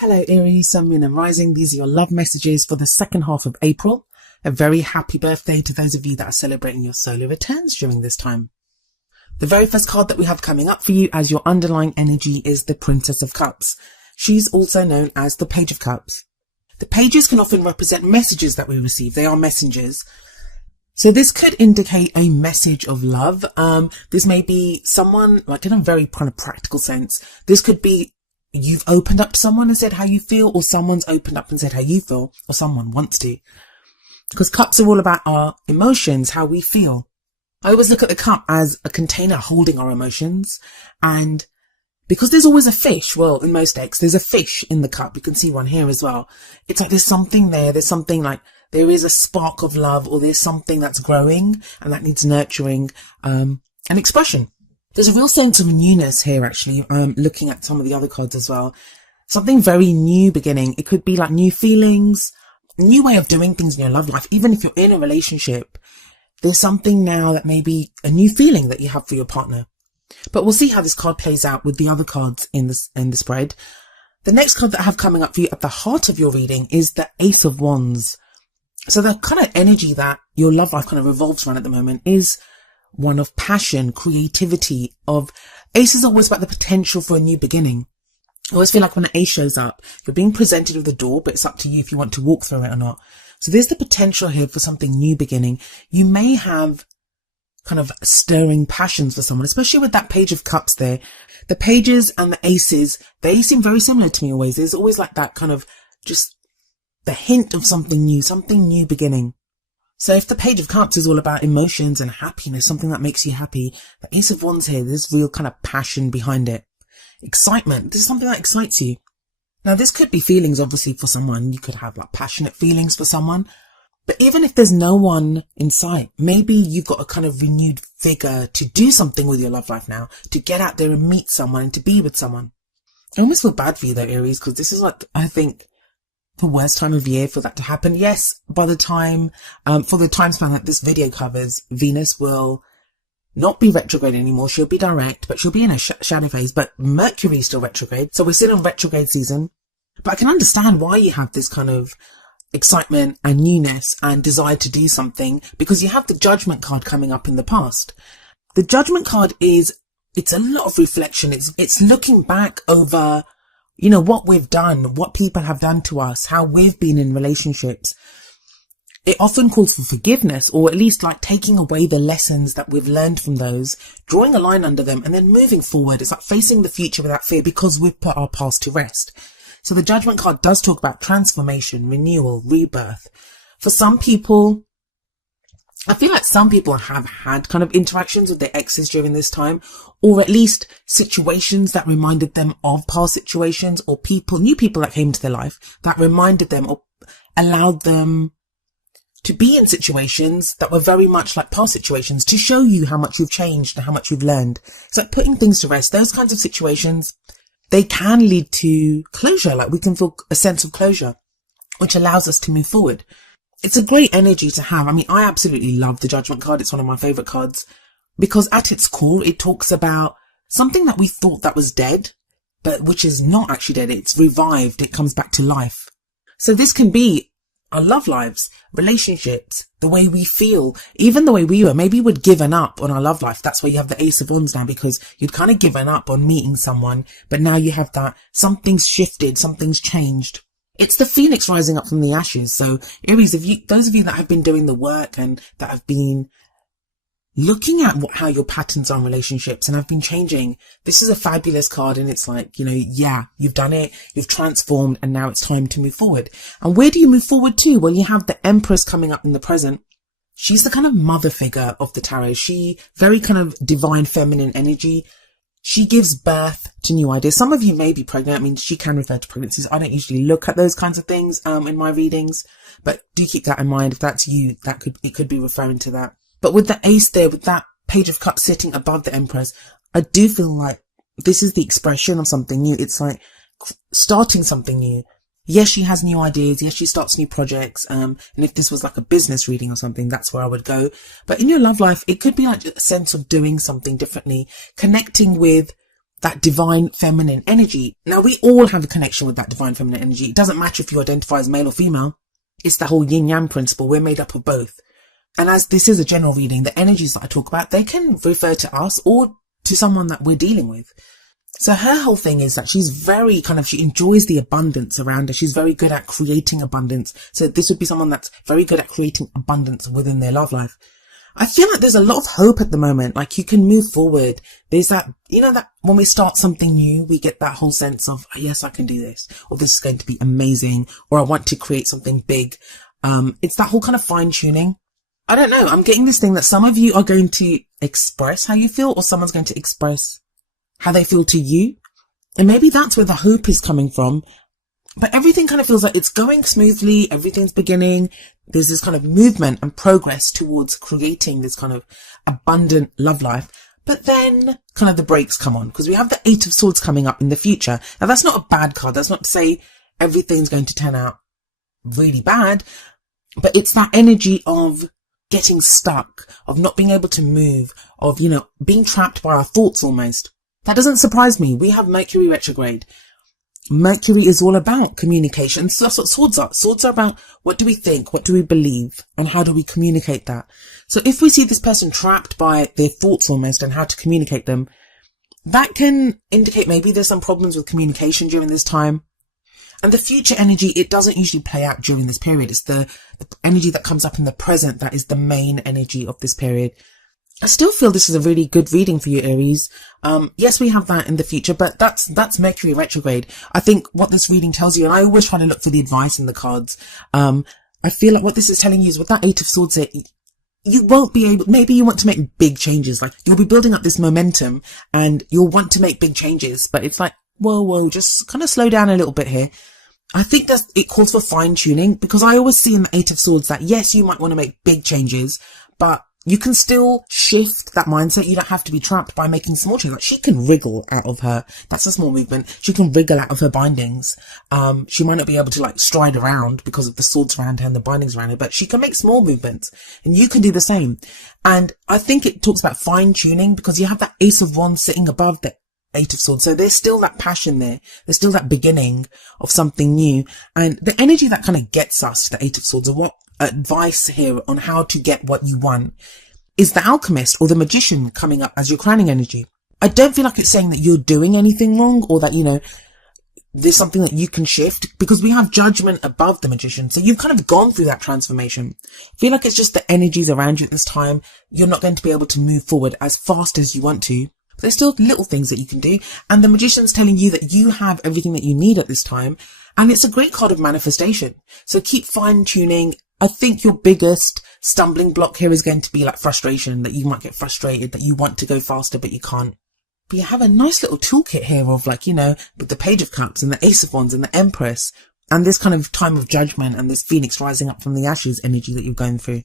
Hello Aries, Sun, Moon and Rising. These are your love messages for the second half of April. A very happy birthday to those of you that are celebrating your solar returns during this time. The very first card that we have coming up for you as your underlying energy is the Princess of Cups. She's also known as the Page of Cups. The pages can often represent messages that we receive. They are messengers. So this could indicate a message of love. This may be someone, like in a very kind of practical sense. This could be you've opened up to someone and said how you feel, or someone's opened up and said how you feel, or someone wants to. Because cups are all about our emotions, how we feel. I always look at the cup as a container holding our emotions. And because there's always a fish, well, in most decks, there's a fish in the cup. You can see one here as well. It's like there's something there. There's something like there is a spark of love, or there's something that's growing and that needs nurturing, and expression. There's a real sense of newness here, actually. Looking at some of the other cards as well. Something very new beginning. It could be like new feelings, new way of doing things in your love life. Even if you're in a relationship, there's something now that may be a new feeling that you have for your partner. But we'll see how this card plays out with the other cards in the spread. The next card that I have coming up for you at the heart of your reading is the Ace of Wands. So the kind of energy that your love life kind of revolves around at the moment is one of passion, creativity, of ace is always about the potential for a new beginning. I always feel like when an ace shows up, you're being presented with a door, but it's up to you if you want to walk through it or not. So there's the potential here for something new beginning. You may have kind of stirring passions for someone, especially with that Page of Cups there. The pages and the aces, they seem very similar to me always. There's always like that kind of just the hint of something new beginning. So if the Page of Cups is all about emotions and happiness, something that makes you happy, the Ace of Wands here, there's real kind of passion behind it. Excitement. This is something that excites you. Now this could be feelings, obviously, for someone. You could have like passionate feelings for someone. But even if there's no one in sight, maybe you've got a kind of renewed vigor to do something with your love life now, to get out there and meet someone and to be with someone. I almost feel bad for you though, Aries, because this is like, I think, the worst time of year for that to happen. Yes, by the time, for the time span that this video covers, Venus will not be retrograde anymore. She'll be direct, but she'll be in a shadow phase. But Mercury is still retrograde. So we're still in retrograde season. But I can understand why you have this kind of excitement and newness and desire to do something, because you have the Judgment card coming up in the past. The Judgment card it's a lot of reflection. It's looking back over, you know, what we've done, what people have done to us, how we've been in relationships. It often calls for forgiveness, or at least like taking away the lessons that we've learned from those, drawing a line under them and then moving forward. It's like facing the future without fear because we've put our past to rest. So the Judgment card does talk about transformation, renewal, rebirth. For some people, I feel like some people have had kind of interactions with their exes during this time, or at least situations that reminded them of past situations, or new people that came into their life that reminded them or allowed them to be in situations that were very much like past situations, to show you how much you've changed and how much you've learned. It's like putting things to rest. Those kinds of situations, they can lead to closure. Like we can feel a sense of closure, which allows us to move forward. It's a great energy to have. I mean, I absolutely love the Judgment card. It's one of my favorite cards because at its core, it talks about something that we thought that was dead, but which is not actually dead. It's revived. It comes back to life. So this can be our love lives, relationships, the way we feel, even the way we were. Maybe we'd given up on our love life. That's why you have the Ace of Wands now, because you'd kind of given up on meeting someone, but now you have that something's shifted, something's changed. It's the phoenix rising up from the ashes. So Aries, those of you that have been doing the work and that have been looking at how your patterns are in relationships and have been changing, this is a fabulous card. And it's like, you know, yeah, you've done it, you've transformed, and now it's time to move forward. And where do you move forward to? Well, you have the Empress coming up in the present. She's the kind of mother figure of the tarot. She very kind of divine feminine energy. She gives birth to new ideas. Some of you may be pregnant. I mean, she can refer to pregnancies. I don't usually look at those kinds of things in my readings, but do keep that in mind. If that's you, it could be referring to that. But with the ace there, with that Page of Cups sitting above the Empress, I do feel like this is the expression of something new. It's like starting something new. Yes, she has new ideas. Yes, she starts new projects. And if this was like a business reading or something, that's where I would go. But in your love life, it could be like a sense of doing something differently, connecting with that divine feminine energy. Now, we all have a connection with that divine feminine energy. It doesn't matter if you identify as male or female. It's the whole yin yang principle. We're made up of both. And as this is a general reading, the energies that I talk about, they can refer to us or to someone that we're dealing with. So her whole thing is that she's very she enjoys the abundance around her. She's very good at creating abundance. So this would be someone that's very good at creating abundance within their love life. I feel like there's a lot of hope at the moment. Like, you can move forward. There's that, that when we start something new, we get that whole sense of, oh, yes, I can do this, or this is going to be amazing, or I want to create something big. It's that whole kind of fine tuning. I don't know. I'm getting this thing that some of you are going to express how you feel, or someone's going to express how they feel to you. And maybe that's where the hope is coming from. But everything kind of feels like it's going smoothly. Everything's beginning. There's this kind of movement and progress towards creating this kind of abundant love life. But then kind of the brakes come on, because we have the 8 of Swords coming up in the future. Now, that's not a bad card. That's not to say everything's going to turn out really bad. But it's that energy of getting stuck, of not being able to move, of, being trapped by our thoughts almost. That doesn't surprise me. We have Mercury retrograde. Mercury is all about communication. So that's what swords are. Swords are about, what do we think? What do we believe? And how do we communicate that? So if we see this person trapped by their thoughts almost and how to communicate them, that can indicate maybe there's some problems with communication during this time. And the future energy, it doesn't usually play out during this period. It's the energy that comes up in the present that is the main energy of this period. I still feel this is a really good reading for you, Aries. Yes, we have that in the future, but that's Mercury retrograde. I think what this reading tells you, and I always try to look for the advice in the cards. I feel like what this is telling you is with that 8 of Swords here, you won't be able, maybe you want to make big changes. Like, you'll be building up this momentum and you'll want to make big changes, but it's like, whoa, just kind of slow down a little bit here. I think that it calls for fine tuning, because I always see in the 8 of Swords that yes, you might want to make big changes, but you can still shift that mindset. You don't have to be trapped by making small changes. Like, she can wriggle out of her, that's a small movement. She can wriggle out of her bindings. She might not be able to stride around because of the swords around her and the bindings around her, but she can make small movements, and you can do the same. And I think it talks about fine tuning, because you have that Ace of Wands sitting above the 8 of Swords. So there's still that passion there. There's still that beginning of something new. And the energy that kind of gets us to the 8 of Swords, or what advice here on how to get what you want, is the Alchemist or the Magician coming up as your crowning energy. I don't feel like it's saying that you're doing anything wrong, or that, there's something that you can shift, because we have Judgment above the Magician. So you've kind of gone through that transformation. I feel like it's just the energies around you at this time. You're not going to be able to move forward as fast as you want to. But there's still little things that you can do. And the Magician's telling you that you have everything that you need at this time. And it's a great card of manifestation. So keep fine tuning. I think your biggest stumbling block here is going to be frustration, that you might get frustrated, that you want to go faster, but you can't. But you have a nice little toolkit here of with the Page of Cups and the Ace of Wands and the Empress, and this kind of time of judgment and this Phoenix rising up from the ashes energy that you're going through.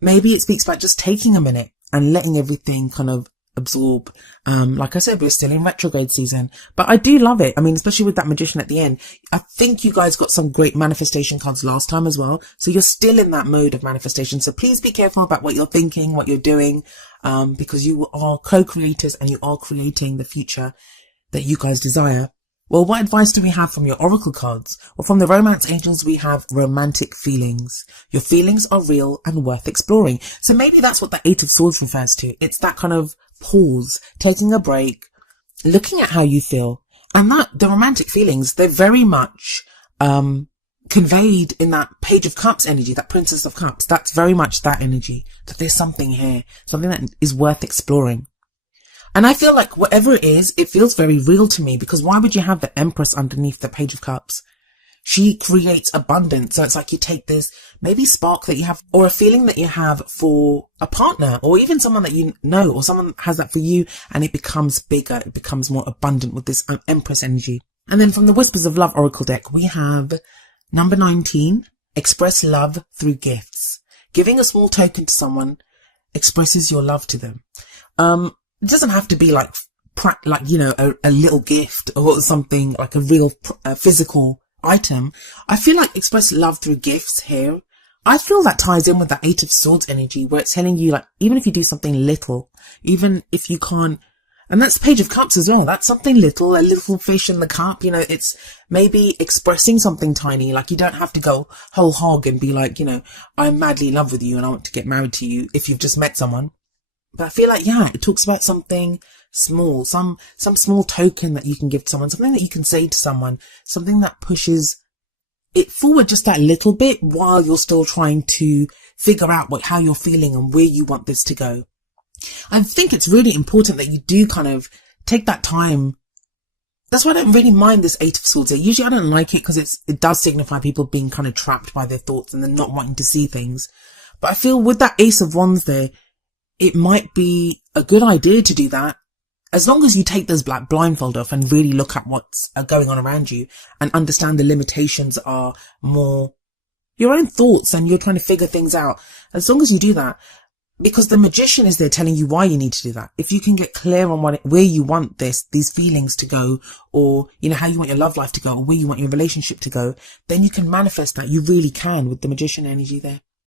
Maybe it speaks about just taking a minute and letting everything kind of absorb. Like I said, we're still in retrograde season, but I do love it. I mean, especially with that Magician at the end. I think you guys got some great manifestation cards last time as well, so you're still in that mode of manifestation. So please be careful about what you're thinking, what you're doing, because you are co-creators and you are creating the future that you guys desire. Well, what advice do we have from your oracle cards? Well, from the romance angels, we have romantic feelings. Your feelings are real and worth exploring. So maybe that's what the 8 of Swords refers to. It's that kind of pause, taking a break, looking at how you feel. And that the romantic feelings, they're very much conveyed in that Page of Cups energy, that Princess of Cups. That's very much that energy, that there's something here, something that is worth exploring. And I feel like whatever it is, it feels very real to me, because why would you have the Empress underneath the Page of Cups? She creates abundance. So it's like you take this maybe spark that you have, or a feeling that you have for a partner, or even someone that you know, or someone has that for you, and it becomes bigger. It becomes more abundant with this Empress energy. And then from the Whispers of Love Oracle deck, we have number 19, express love through gifts. Giving a small token to someone expresses your love to them. It doesn't have to be a little gift or something like a real physical item. I feel like express love through gifts here. I feel that ties in with that 8 of Swords energy, where it's telling you, even if you do something little, even if you can't And that's Page of Cups as well. That's something little, a little fish in the cup. You know, it's maybe expressing something tiny. Like, you don't have to go whole hog and be like, you know, I'm madly in love with you and I want to get married to you if you've just met someone. But I feel like, yeah, it talks about something small, some small token that you can give to someone, something that you can say to someone, something that pushes it forward just that little bit while you're still trying to figure out how you're feeling and where you want this to go. I think it's really important that you do kind of take that time. That's why I don't really mind this Eight of Swords here. Usually I don't like it because it does signify people being kind of trapped by their thoughts and then not wanting to see things. But I feel with that Ace of Wands there, it might be a good idea to do that. As long as you take those black blindfold off and really look at what's going on around you and understand the limitations are more your own thoughts and you're trying to figure things out. As long as you do that, because the Magician is there telling you why you need to do that. If you can get clear on where you want these feelings to go, or, you know, how you want your love life to go, or where you want your relationship to go, then you can manifest that. You really can with the Magician energy there.